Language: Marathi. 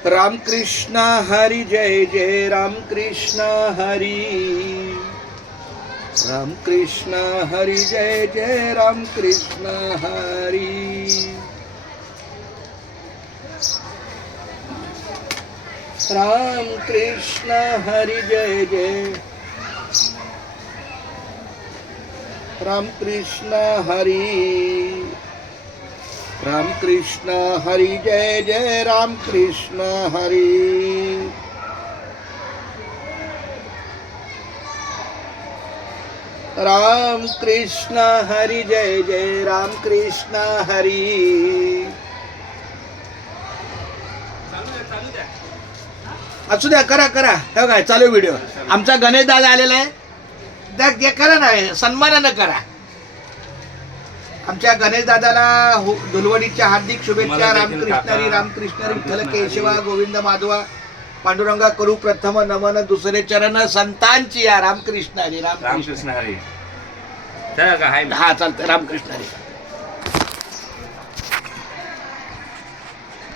राम कृष्ण हरी जय जय राम कृष्ण हरी, राम कृष्ण हरी जय जय राम कृष्ण हरी, राम कृष्ण हरी जय जय राम कृष्ण हरी, राम कृष्ण हरी जय जय राम कृष्ण हरी, राम कृष्ण हरी जय जय राम कृष्ण हरी. असू द्या, करा करा. हे काय चालू व्हिडिओ. आमचा गणेश दादा आलेला आहे. त्या करा ना, सन्मानानं करा. आमच्या गणेश दादाला धुलवडीच्या हार्दिक शुभेच्छा. रामकृष्ण हरी, रामकृष्ण हरी, विठ्ठल केशवा गोविंद माधवा पांडुरंगा करू प्रथम नमन, दुसरे चरण संतांची या. रामकृष्ण हरी, रामकृष्ण हरी. हा चालतं. रामकृष्ण हरी.